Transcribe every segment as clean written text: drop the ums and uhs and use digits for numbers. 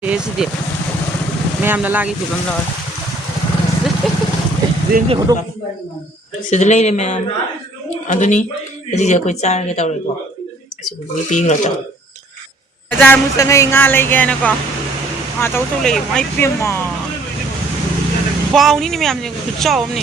Esse ma'am na lagi si Bang Lord. Sida lady ma'am. Aduni kasi ako tsara kita ulit ko. Kasi bibi ko to. Jar mo sa ngay nga lay gana ko. Taw to lay mai pim ma. Wow ni ma'am ni ku chaw ni.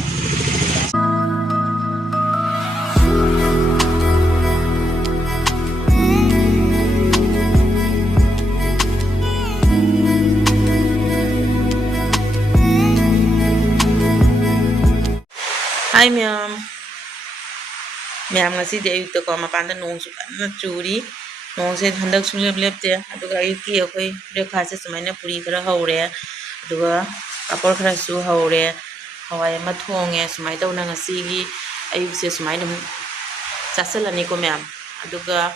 Hi ma'am. Ma'am ngasi di ayuk to ko mapanda nong su na churi. Nong se handak su lep te. Aduga ayuk ki akoi breakfast sumaina puri khara haure. Aduga papor khara su haure. Hawai ma thonge sumai tawna ngasi gi ayuk se sumaina chasalani ko ma'am. Aduga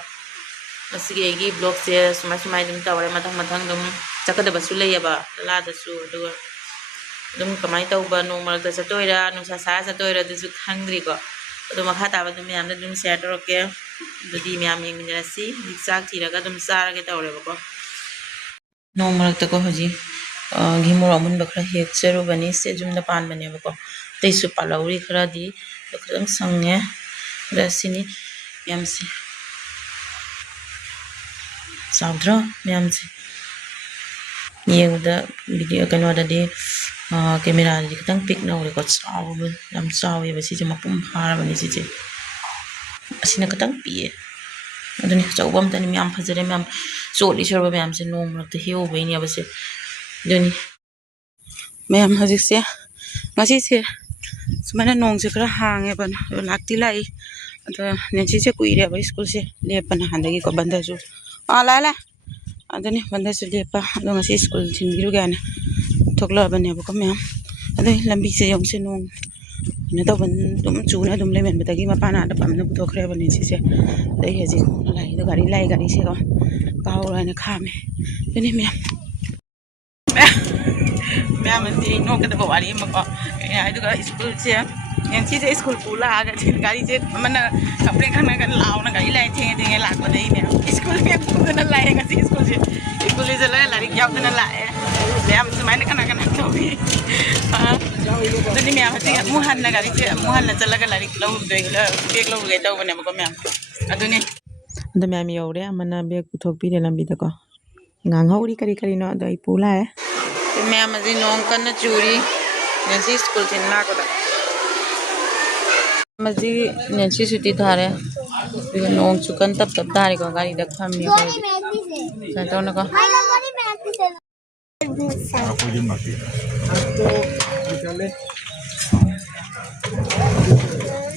ngasi gi blog se sumai dum tawre mathang dum chakadaba su leyaba la da su aduga dum kamai tauba no mal da satoira no sa satoira du khangri ko dum makha ta ba dum yam dum share toroke dudi myam ying ni si sak thiraga dum sara ge tawre ko no mal ta ko hoji gimor amun bakra hek cheru bani se jum da pan bane ko tei su palauri khara di khadam sangne rasini yam si saudra myam si yengda video kanwa da di camera di kitang pic na uri ko saw lam saw ye basi jama pum phara bani si je asina kitang pi aduni chawbam tani myam phajare myam choli shorba myam se nom rak te hiu be ni abase duni myam hajik se ngasi se sumana nong se kra hange ban lakti lai ada nensi se kuire ba school se lepan handagi ko banda ju la la aduni banda su lepa ado ngasi school thin biru gana thokla bane ko myam adai lambi se yong se nong na to ban dum chu na dum le men batagi ma pana da pam na bu thokre bane si se dai he ji lai do gari se ko kaw ra na khame ni myam myam si no ka da wari ma ko ai do ga school se yang si se school pula ga thin gari se mana kapre khana kan law na gari lai thenge lak ba dai myam school me ku na lai ga si school se lai lari jaw na lai Ma'am sumai kana tawi duni ma'am hati muhan na gari se muhan na chalaga lari lau beg lau ge taw bane ko ma'am aduni anda ma'am yore amana beg puthok pi re lambi da ko ngang hauri kari no dai pula e ma'am ji nong kan na churi nansi school tin na ko da maji nansi suti thare nong chukan tap dari ko gari da khammi ko sa to na ko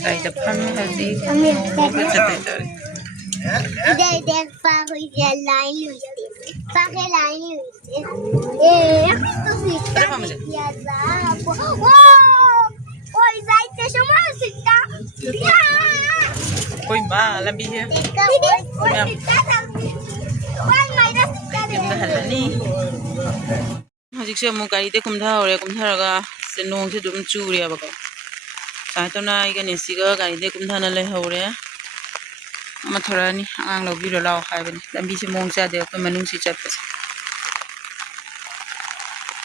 Đây đập phân là gì? Đây đẹp pha hơi lái lùi pha cái lái lùi ôi dai te sama sita Ôi ba làm gì thế? Hajik se mu gari te kumtha ore kumtharaga se nong se dum churi abako sai to na iga ne siga gari te kumtha na le hore ama thorani ang lo biro law khai bani lambi se mong cha de ko manung si chat pas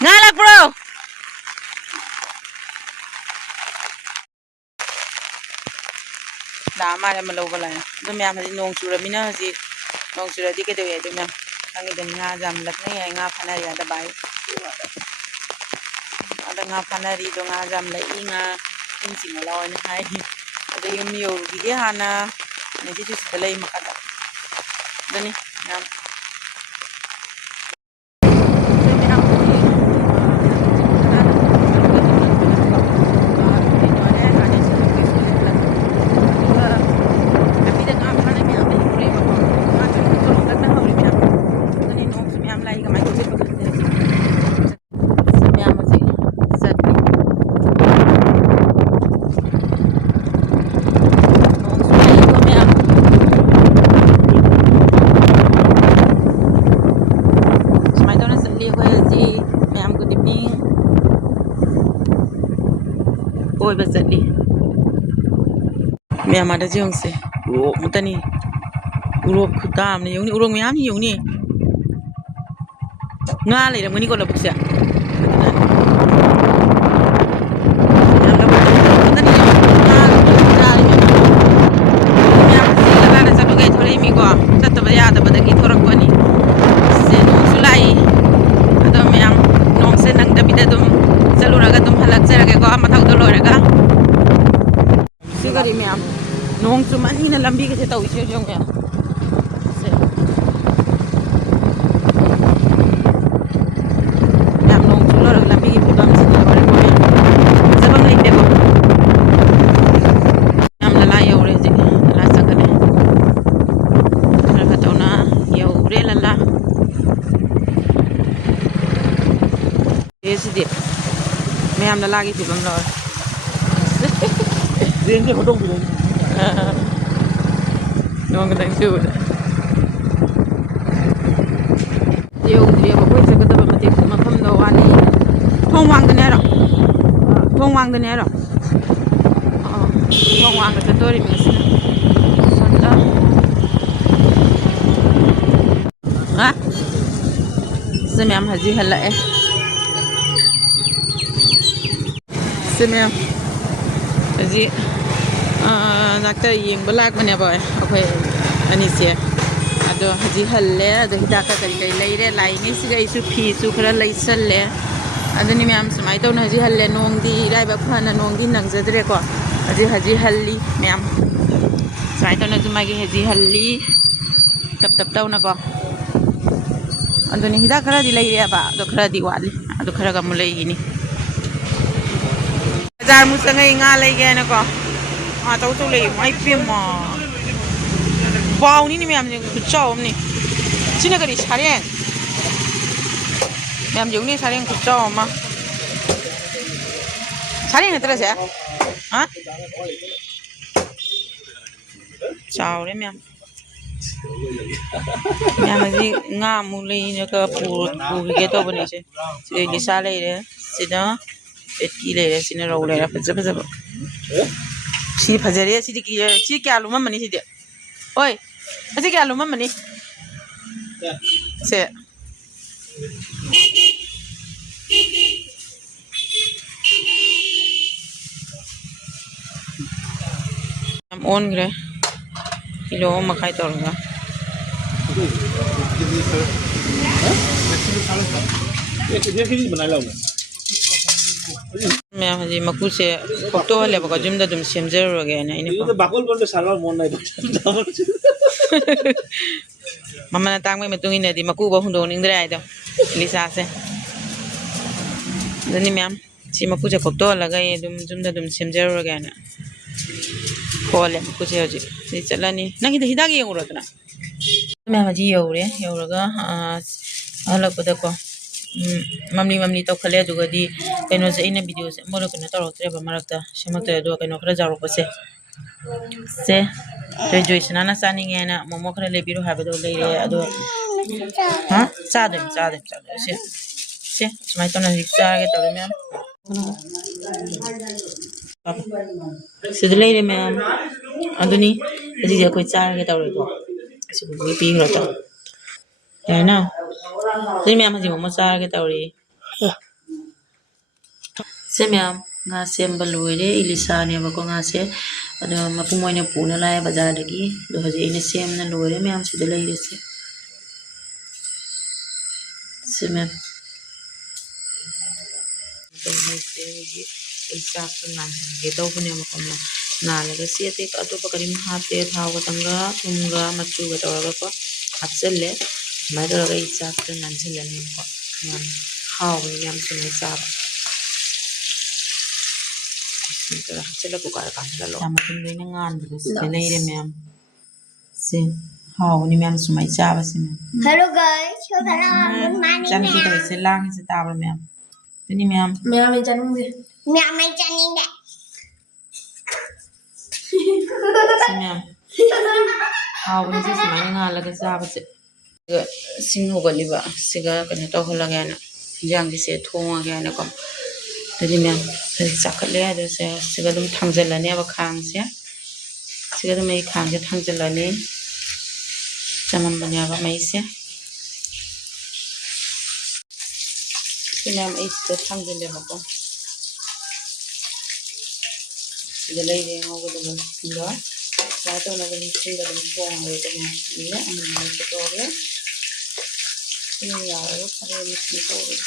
ngala bro da ma le ma lo bala do myam haji nong chura mina haji nong chura di ke de do myam angi den nga jam lak nei nga phana ya da bai ada nga phana ri do nga jam lai nga in sing la oi na hai ada yum yo gi ge hana ne ji su lai makada dani nam ôi bật giật đi mẹ mà đã dương sẽ uống một tani uống khử tam này giống như uống mắm như giống như nga ꯂꯩꯔꯝꯒꯅꯤ ꯀꯣ ꯂꯧꯕꯨꯛꯁꯦ ꯆꯠꯇꯕ ꯌꯥꯗꯕꯗꯒꯤ ꯊꯣꯔꯛꯄꯅꯤ ꯁꯦ ꯅꯣꯡꯁꯨ ꯂꯥꯛꯏ ꯑꯗꯣ ꯃꯌꯥꯝ ꯅꯣꯡꯁꯦ ꯅꯪꯗꯕꯤꯗ ꯑꯗꯨꯝ ꯆꯠꯂꯨꯔꯒ ꯑꯗꯨꯝ ꯍꯜꯂꯛꯆꯔꯒꯦꯀꯣ ꯃꯊꯛꯇ ꯂꯣꯏꯔꯒ ꯁꯤ ꯀꯔꯤ ꯃꯌꯥꯝ ꯅꯣꯡ ꯆꯨꯃꯟꯅꯤꯅ ꯂꯝꯕꯤꯒꯁꯦ ꯇꯧꯏꯁꯦ ꯍꯧꯖꯤꯛ ꯃꯌꯥꯝ ꯌꯥꯝ ꯅꯣꯡ ꯆꯨꯂꯔꯒ ꯂꯝꯕꯤꯒꯤ ꯐꯤꯕꯝꯁꯤꯗꯤ ꯂꯣꯏꯔꯦꯀꯣ ꯐꯖꯐꯝ ꯂꯩꯇꯦꯀꯣ ꯌꯥꯝ ꯂꯂꯥ ꯌꯧꯔꯦ ꯍꯧꯖꯤꯛ ꯂꯂꯥ ꯆꯪꯒꯅꯤ ꯈꯔ ꯇꯧꯅ ꯌꯧꯔꯦ ꯂꯂꯥ ꯁꯤꯗꯤ ꯃꯌꯥꯝ ꯂꯂꯥꯒꯤ ꯐꯤꯕꯝ ꯂꯧꯔꯦ ngon cái đánh chữ đấy yêu thì mà quay cái tập mà tiếc mà không đâu anh đi thong hoàng cái này rồi thong hoàng cái này rồi thong hoàng cái tôi đi mình xin đó hả xem em hay gì hay lẽ xem em hay gì doctor yeng balak mane boy akhoi ani se ado haji halle ado hidaka kari kai leire lai ngai siga isu phi su khara leisalle adani myam samai to na haji halle nong di rai ba phana nong di nangjadre ko haji halli myam sai to na jumai gi haji halli tap tap taw na ko adani hidaka khara di leire ba do khara di wali ado khara ga mulai ni bazar musangai nga lai ge na ko tao tao lấy máy phim mà bao ní mẹ em cứ cho ông nè xin cái gì xả đen mẹ em giống như xả đen cứ cho mà xả đen này tên là gì hả chào đấy mẹ là gì ngà mua lấy nó cái phụ cái tao bên này chứ cái xả lấy đấy xin nó ít kí lấy đấy xin nó rau lấy là phải giúp si phajare si ki si kya luma mani si de oi asi kya luma mani se am on gre kilo makai torga मैं हजी मकू से photo हले बका जुमदा दुम सेमजरोगे ना इने को बाकोल बोंदे सालवा मोन नाइ मम्मा ना तांग में तुंग इने दी मकू बो हुंदो निंद्रे आइदो लिसा से दनी मैम सी मकू से फोटो लगा ये दुम जुमदा दुम सेमजरोगे ना खोले मकू से हजी सी चलानी नंगी हिदागी यंगुरतना मैं हजी यौरगा हलपदा को mamni to khale du gadi kaino se ina video se moro kana taro tre ba marakta semakta do kaino khara jaro pase se rejoice nana sani ngena momo khara le biru habe do leire ado ha chade se smai to na richa ge tawre mem se de leire mem aduni adi je koi cha ge tawre ko se bu bi ro to ya na thế mẹ mà gì mà sao cái tàu đi thế mẹ ngã xem bờ lùi đấy Elisa này mà có ngã xem rồi mà cũng mọi người phụ nó lại bazar đấy kì rồi gì này xem nó lùi đấy mẹ sẽ để lấy đấy xem mẹ tàu này sẽ gì Elisa cũng làm cái tàu bên này mà còn là cái xe thì có tàu bạc cái hạt thì tháo cái tanga thùng cái mặt chu cái tàu cái có hạt sen lệ mai đó cái chả cái nắn chân lên em có ngon hào với em cho nó chả cái chả là cũng cả là lo làm cái này nó ngon cái này đấy em xem hào với em cho nó chả vậy xem Hello guys, chúng ta đang muốn mang chân cái đấy sẽ lang sẽ tao rồi em thế này em mình chân gì mẹ mình chân đi đấy xem em hào với cái sẽ nó ngon là cái chả vậy sing ho galiba siga kana to holaga na jang se thonga ga na kom tadi me sakale ade se siga dum thangjalani aba khang se siga dum mai khang se thangjalani chamam banya ba mai se ꯁꯤ ꯃꯌꯥꯝ ꯑꯩ ꯁꯤꯗ ꯊꯥꯡꯖꯤꯜꯂꯦꯕꯀꯣ sida leydi ngogudum sida wato na gani sida gani bong ay ko niya ang mga tutorial ini yaro para mas tutorial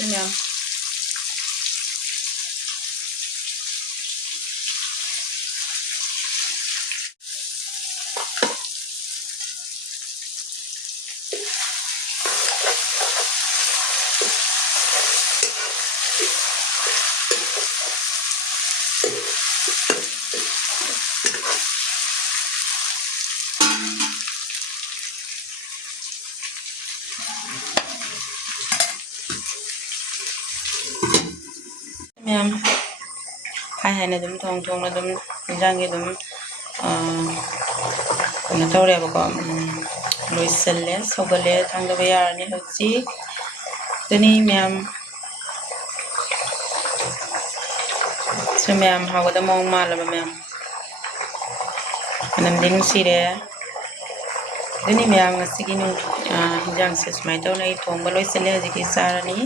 Ini Ma'am, hai na dum thong thong na dum jang dum na tawre ba ko loiselle sogale thang da ya ni hochi tani ma'am so ma'am ha da mong ma la ma'am nam din sire tani ma'am ngasigi nu jang se smai taw na thong ba loiselle ji ki sarani